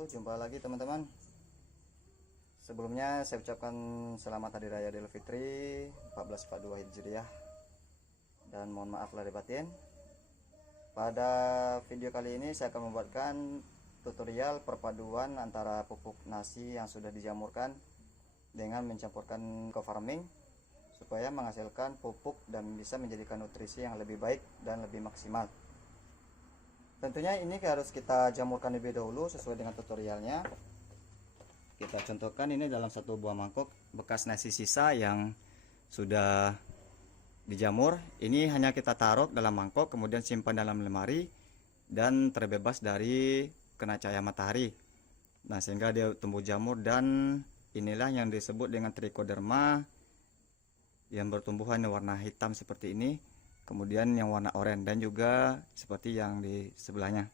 wabarakatuh. Jumpa lagi teman-teman. Sebelumnya saya ucapkan selamat Hari Raya Idul Fitri 1442 Hijriah dan mohon maaf lahir batin. Pada video kali ini saya akan membuatkan tutorial perpaduan antara pupuk nasi yang sudah dijamurkan dengan mencampurkan co-farming supaya menghasilkan pupuk dan bisa menjadikan nutrisi yang lebih baik dan lebih maksimal. Tentunya ini harus kita jamurkan lebih dahulu sesuai dengan tutorialnya. Kita contohkan ini dalam satu buah mangkok bekas nasi sisa yang sudah dijamur. Ini hanya kita taruh dalam mangkok, kemudian simpan dalam lemari dan terbebas dari kena cahaya matahari. Nah, sehingga dia tumbuh jamur, dan inilah yang disebut dengan trichoderma yang bertumbuhan warna hitam seperti ini. Kemudian yang warna oranye dan juga seperti yang di sebelahnya.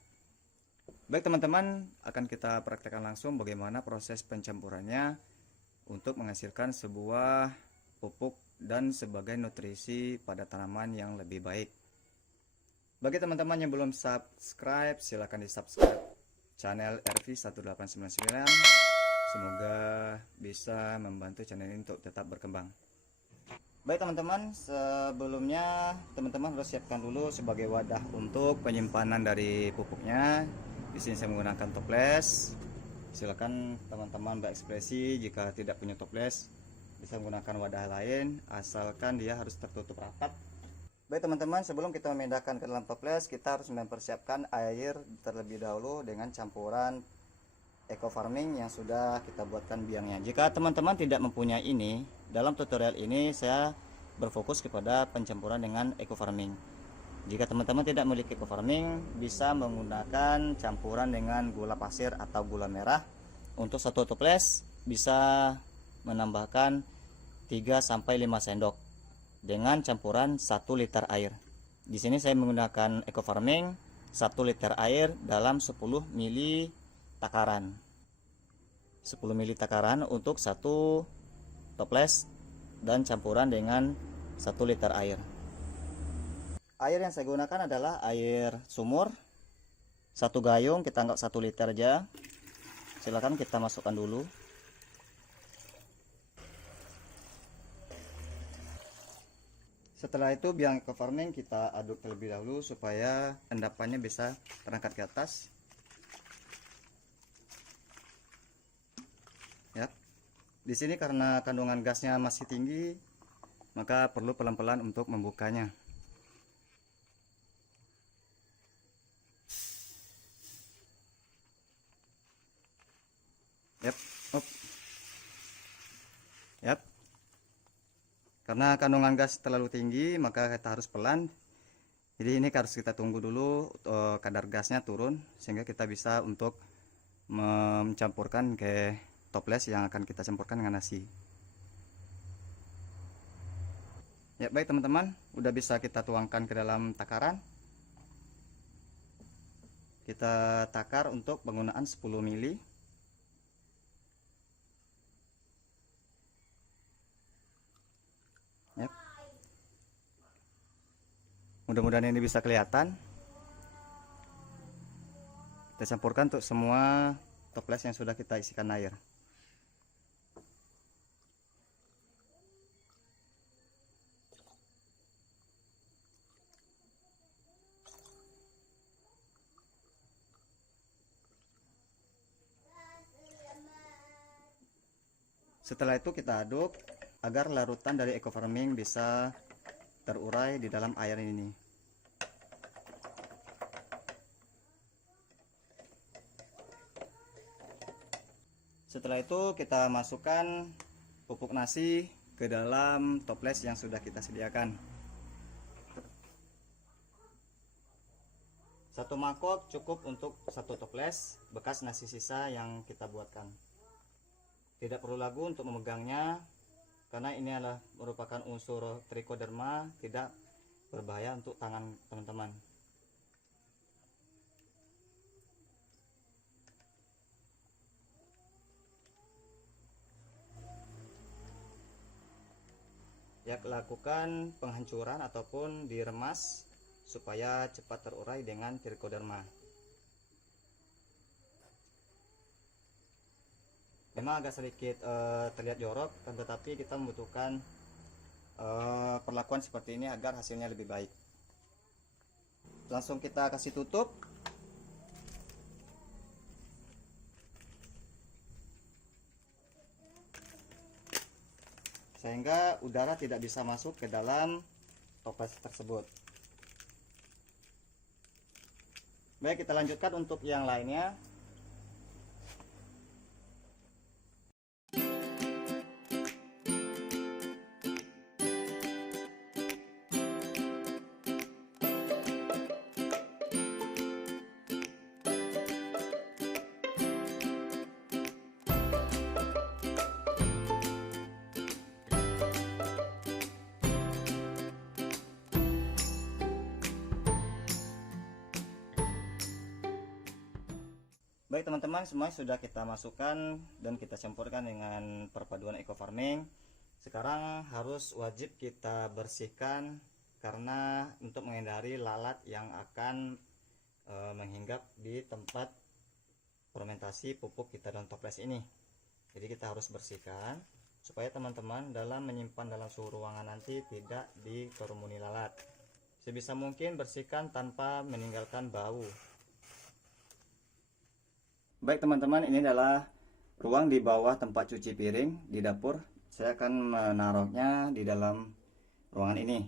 Baik teman-teman, akan kita praktekkan langsung bagaimana proses pencampurannya untuk menghasilkan sebuah pupuk dan sebagai nutrisi pada tanaman yang lebih baik. Bagi teman-teman yang belum subscribe, silahkan di subscribe channel RV1899. Semoga bisa membantu channel ini untuk tetap berkembang. Baik teman-teman, sebelumnya teman-teman harus siapkan dulu sebagai wadah untuk penyimpanan dari pupuknya. Di sini saya menggunakan toples. Silakan teman-teman berekspresi, jika tidak punya toples bisa menggunakan wadah lain, asalkan dia harus tertutup rapat. Baik teman-teman, sebelum kita memindahkan ke dalam toples, kita harus mempersiapkan air terlebih dahulu dengan campuran eco farming yang sudah kita buatkan biangnya. Jika teman-teman tidak mempunyai ini, dalam tutorial ini saya berfokus kepada pencampuran dengan eco farming. Jika teman-teman tidak memiliki eco farming, bisa menggunakan campuran dengan gula pasir atau gula merah. Untuk satu toples bisa menambahkan 3-5 sendok dengan campuran 1 liter air. Di sini saya menggunakan eco farming 1 liter air dalam 10 ml takaran. 10 ml takaran untuk satu toples dan campuran dengan 1 liter air. Air yang saya gunakan adalah air sumur. Satu gayung, kita anggap 1 liter aja. Silakan kita masukkan dulu. Setelah itu biang eco farming kita aduk terlebih dahulu supaya endapannya bisa terangkat ke atas. Ya. Di sini karena kandungan gasnya masih tinggi, maka perlu pelan-pelan untuk membukanya. Yap. Karena kandungan gas terlalu tinggi, maka kita harus pelan. Jadi ini harus kita tunggu dulu kadar gasnya turun sehingga kita bisa untuk mencampurkan ke toples yang akan kita campurkan dengan nasi. Ya baik teman-teman, udah bisa kita tuangkan ke dalam takaran. Kita takar untuk penggunaan 10 ml. Yep. Mudah-mudahan ini bisa kelihatan. Kita campurkan untuk semua toples yang sudah kita isikan air. Setelah itu kita aduk agar larutan dari eco farming bisa terurai di dalam air ini. Setelah itu kita masukkan pupuk nasi ke dalam toples yang sudah kita sediakan. Satu mangkok cukup untuk satu toples bekas nasi sisa yang kita buatkan. Tidak perlu ragu untuk memegangnya, karena ini adalah merupakan unsur trichoderma, tidak berbahaya untuk tangan teman-teman. Ya, lakukan penghancuran ataupun diremas supaya cepat terurai dengan trichoderma. Memang agak sedikit terlihat jorok, tetapi kita membutuhkan perlakuan seperti ini agar hasilnya lebih baik. Langsung kita kasih tutup. Sehingga udara tidak bisa masuk ke dalam toples tersebut. Baik, kita lanjutkan untuk yang lainnya. Baik teman-teman, semua sudah kita masukkan dan kita campurkan dengan perpaduan eco farming. Sekarang harus wajib kita bersihkan karena untuk menghindari lalat yang akan menghinggap di tempat fermentasi pupuk kita dalam toples ini. Jadi kita harus bersihkan supaya teman-teman dalam menyimpan dalam suhu ruangan nanti tidak dikerumuni lalat. Sebisa mungkin bersihkan tanpa meninggalkan bau. Baik teman-teman, ini adalah ruang di bawah tempat cuci piring di dapur. Saya akan menaruhnya di dalam ruangan ini.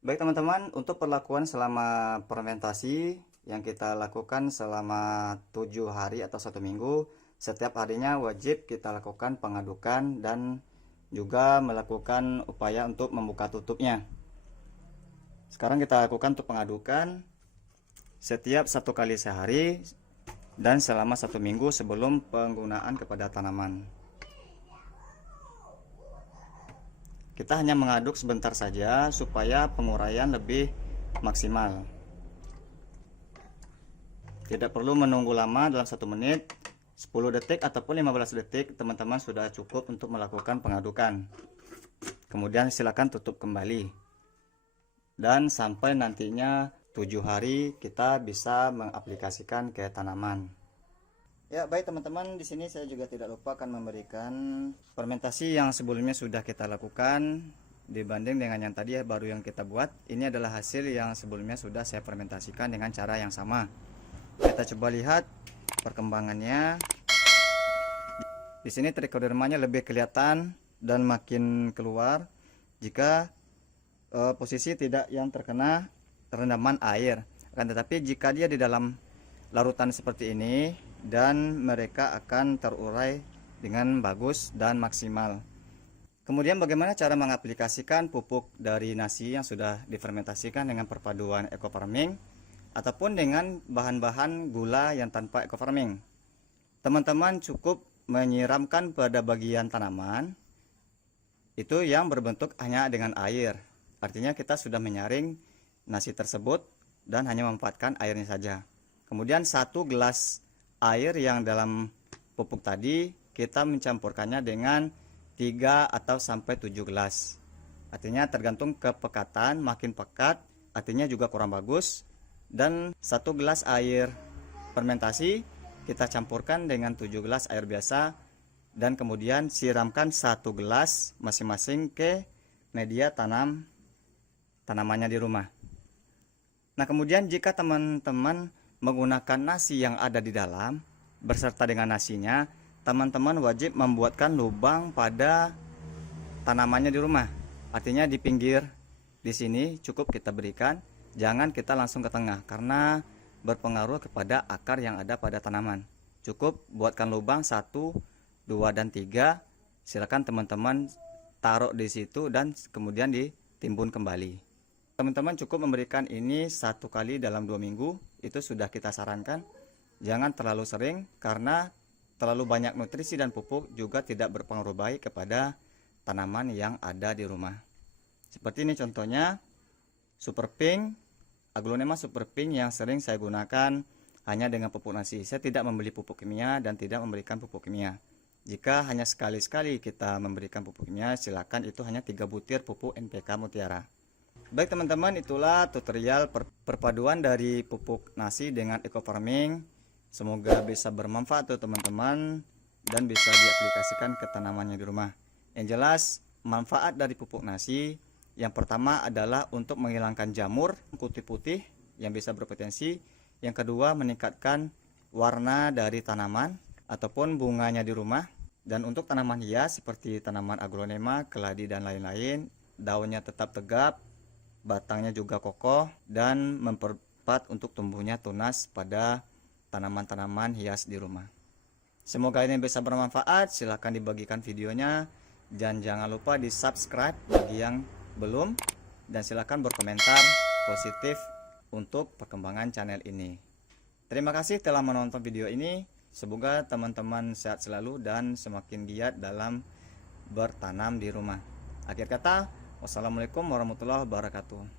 Baik teman-teman, untuk perlakuan selama fermentasi yang kita lakukan selama 7 hari atau 1 minggu, setiap harinya wajib kita lakukan pengadukan dan juga melakukan upaya untuk membuka tutupnya. Sekarang kita lakukan untuk pengadukan setiap 1 kali sehari dan selama 1 minggu sebelum penggunaan kepada tanaman. Kita hanya mengaduk sebentar saja supaya penguraian lebih maksimal. Tidak perlu menunggu lama, dalam 1 menit 10 detik ataupun 15 detik teman-teman sudah cukup untuk melakukan pengadukan. Kemudian silakan tutup kembali. Dan sampai nantinya 7 hari kita bisa mengaplikasikan ke tanaman. Ya, baik teman-teman, di sini saya juga tidak lupa akan memberikan fermentasi yang sebelumnya sudah kita lakukan dibanding dengan yang tadi baru yang kita buat. Ini adalah hasil yang sebelumnya sudah saya fermentasikan dengan cara yang sama. Kita coba lihat perkembangannya. Di sini trichodermanya lebih kelihatan dan makin keluar jika posisi tidak yang terkena rendaman air. Akan tetapi jika dia di dalam larutan seperti ini, dan mereka akan terurai dengan bagus dan maksimal. Kemudian bagaimana cara mengaplikasikan pupuk dari nasi yang sudah difermentasikan dengan perpaduan eco farming ataupun dengan bahan-bahan gula yang tanpa eco farming. Teman-teman cukup menyiramkan pada bagian tanaman itu yang berbentuk hanya dengan air. Artinya kita sudah menyaring nasi tersebut dan hanya memanfaatkan airnya saja. Kemudian 1 gelas air yang dalam pupuk tadi kita mencampurkannya dengan 3 atau sampai 7 gelas. Artinya tergantung kepekatan, makin pekat artinya juga kurang bagus. Dan 1 gelas air fermentasi kita campurkan dengan 7 gelas air biasa dan kemudian siramkan 1 gelas masing-masing ke media tanamannya di rumah. Nah, kemudian jika teman-teman menggunakan nasi yang ada di dalam berserta dengan nasinya, teman-teman wajib membuatkan lubang pada tanamannya di rumah. Artinya di pinggir di sini cukup kita berikan, jangan kita langsung ke tengah karena berpengaruh kepada akar yang ada pada tanaman. Cukup buatkan lubang 1, 2 dan 3. Silakan teman-teman taruh di situ dan kemudian ditimbun kembali. Teman-teman cukup memberikan ini 1 kali dalam 2 minggu. Itu sudah kita sarankan. Jangan terlalu sering karena terlalu banyak nutrisi dan pupuk juga tidak berpengaruh baik kepada tanaman yang ada di rumah. Seperti ini contohnya Super Pink, Aglonema Super Pink yang sering saya gunakan hanya dengan pupuk nasi. Saya tidak membeli pupuk kimia dan tidak memberikan pupuk kimia. Jika hanya sekali-sekali kita memberikan pupuk kimia, silakan itu hanya 3 butir pupuk NPK Mutiara. Baik teman-teman, itulah tutorial perpaduan dari pupuk nasi dengan eco farming. Semoga bisa bermanfaat tuh teman-teman dan bisa diaplikasikan ke tanamannya di rumah. Yang jelas manfaat dari pupuk nasi yang pertama adalah untuk menghilangkan jamur putih-putih yang bisa berpotensi. Yang kedua, meningkatkan warna dari tanaman ataupun bunganya di rumah. Dan untuk tanaman hias seperti tanaman aglonema, keladi dan lain-lain, daunnya tetap tegap, batangnya juga kokoh, dan mempercepat untuk tumbuhnya tunas pada tanaman-tanaman hias di rumah. Semoga ini bisa bermanfaat. Silahkan dibagikan videonya dan jangan lupa di subscribe bagi yang belum, dan silahkan berkomentar positif untuk perkembangan channel ini. Terima kasih telah menonton video ini. Semoga teman-teman sehat selalu dan semakin giat dalam bertanam di rumah. Akhir kata, wassalamualaikum warahmatullahi wabarakatuh.